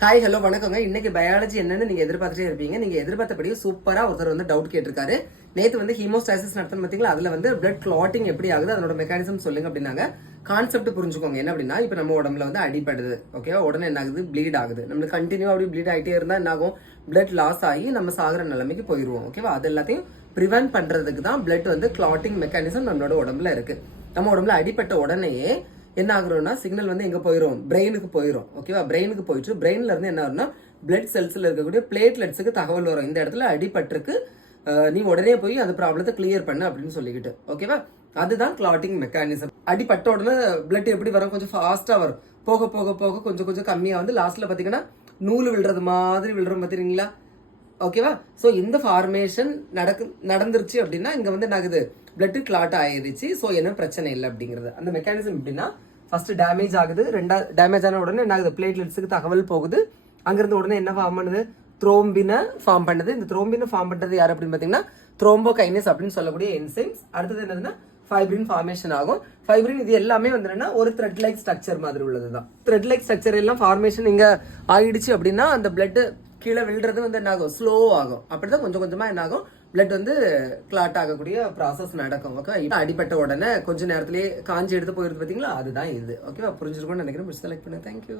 Hi hello வணக்கங்க. இன்னைக்கு biology என்னன்னு நீங்க எதிர்பார்த்துட்டே இருப்பீங்க. நீங்க எதிர்பார்த்தபடி சூப்பரா ஒருத்தர் வந்து டவுட் கேட்டிருக்காரு. நேத்து வந்து ஹீமோஸ்டாசிஸ் நடத்தணும் பாத்தீங்களா, அதுல வந்து பிளட் கிளாட்டிங் எப்படி ஆகுது, அதனோட மெக்கானிசம் சொல்லுங்க அப்படின்னாங்க. கான்செப்ட் புரிஞ்சுக்கோங்க. என்ன அப்படின்னா, இப்ப நம்ம உடம்புல வந்து அடிபடுது, ஓகேவா, உடனே என்ன ஆகுது, ப்ளீட் ஆகுது. நம்மளுக்கு கண்டினியூ அப்படி ப்ளீட் ஆகிட்டே இருந்தா என்ன ஆகும், பிளட் லாஸ் ஆகி நம்ம சாகுற நிலைமைக்கு போயிருவோம். ஓகேவா, அது எல்லாத்தையும் ப்ரிவென்ட் பண்றதுக்கு தான் பிளட் வந்து கிளாட்டிங் மெக்கானிசம் நம்மளோட உடம்புல இருக்கு. நம்ம உடம்புல அடிபட்ட உடனேயே என்ன ஆகுறோம்னா, சிக்னல் வந்து எங்க போயிடும், பிரெயினுக்கு போயிடும். ஓகேவா, பிரெயினுக்கு போயிட்டு பிரெயின்ல இருந்து என்ன ஆகும்னா, பிளட் செல்ஸ்ல இருக்கக்கூடிய பிளேட்லெட்ஸுக்கு தகவல் வரும். இந்த இடத்துல அடிபட்டிருக்கு, நீ உடனே போய் அந்த ப்ராப்ளத்தை கிளியர் பண்ணு அப்படின்னு சொல்லிக்கிட்டு. ஓகேவா, அதுதான் கிளாட்டிங் மெக்கானிசம். அடிபட்ட உடனே பிளட் எப்படி வரும், கொஞ்சம் ஃபாஸ்டா வரும். போக போக போக கொஞ்சம் கொஞ்சம் கம்மியா வந்து லாஸ்ட்ல பாத்தீங்கன்னா நூல் விழுறது மாதிரி விழுறோம் பாத்தீங்களா. ஓகேவா, ஸோ இந்த ஃபார்மேஷன் நடந்துருச்சு அப்படின்னா இங்க வந்து என்ன ஆகுது, பிளட் கிளாட் ஆயிருச்சு. ஸோ என்ன பிரச்சனை இல்லை அப்படிங்கிறது. அந்த மெக்கானிசம் எப்படின்னா, ஃபர்ஸ்ட் டேமேஜ் ஆகுது, டேமேஜ் ஆன உடனே என்ன ஆகுது, பிளேட்லெட்ஸுக்கு தகவல் போகுது. அங்கிருந்து உடனே என்ன ஃபார்ம் பண்ணுது, த்ரோம்பினை ஃபார்ம் பண்ணுது. இந்த த்ரோம்பினை ஃபார்ம் பண்றது யார் அப்படின்னு பாத்தீங்கன்னா, த்ரோம்போகைனஸ் அப்படின்னு சொல்லக்கூடிய என்சைம்ஸ். அடுத்தது என்னதுன்னா ஃபைப்ரின் ஃபார்மேஷன் ஆகும். ஃபைப்ரின் இது எல்லாமே வந்து என்னன்னா ஒரு த்ரெட் லைக் ஸ்ட்ரக்சர் மாதிரி உள்ளதுதான். த்ரெட் லைக் ஸ்ட்ரக்சர் எல்லாம் ஃபார்மேஷன் இங்க ஆயிடுச்சு அப்படின்னா அந்த பிளட் கீழே விழுறது வந்து என்ன ஆகும், ஸ்லோ ஆகும். அப்படிதான் கொஞ்சம் கொஞ்சமா என்ன ஆகும், பிளட் வந்து கிளாட் ஆகக்கூடிய ப்ராசஸ் நடக்கும். ஓகே, அடிப்பட்ட உடனே கொஞ்ச நேரத்திலேயே காஞ்சி எடுத்து போயிருது பாத்தீங்களா, அதுதான் இது. ஓகேவா, புரிஞ்சிருக்கும்னு நினைக்கிறேன். செலக்ட் பண்ண தேங்க்யூ.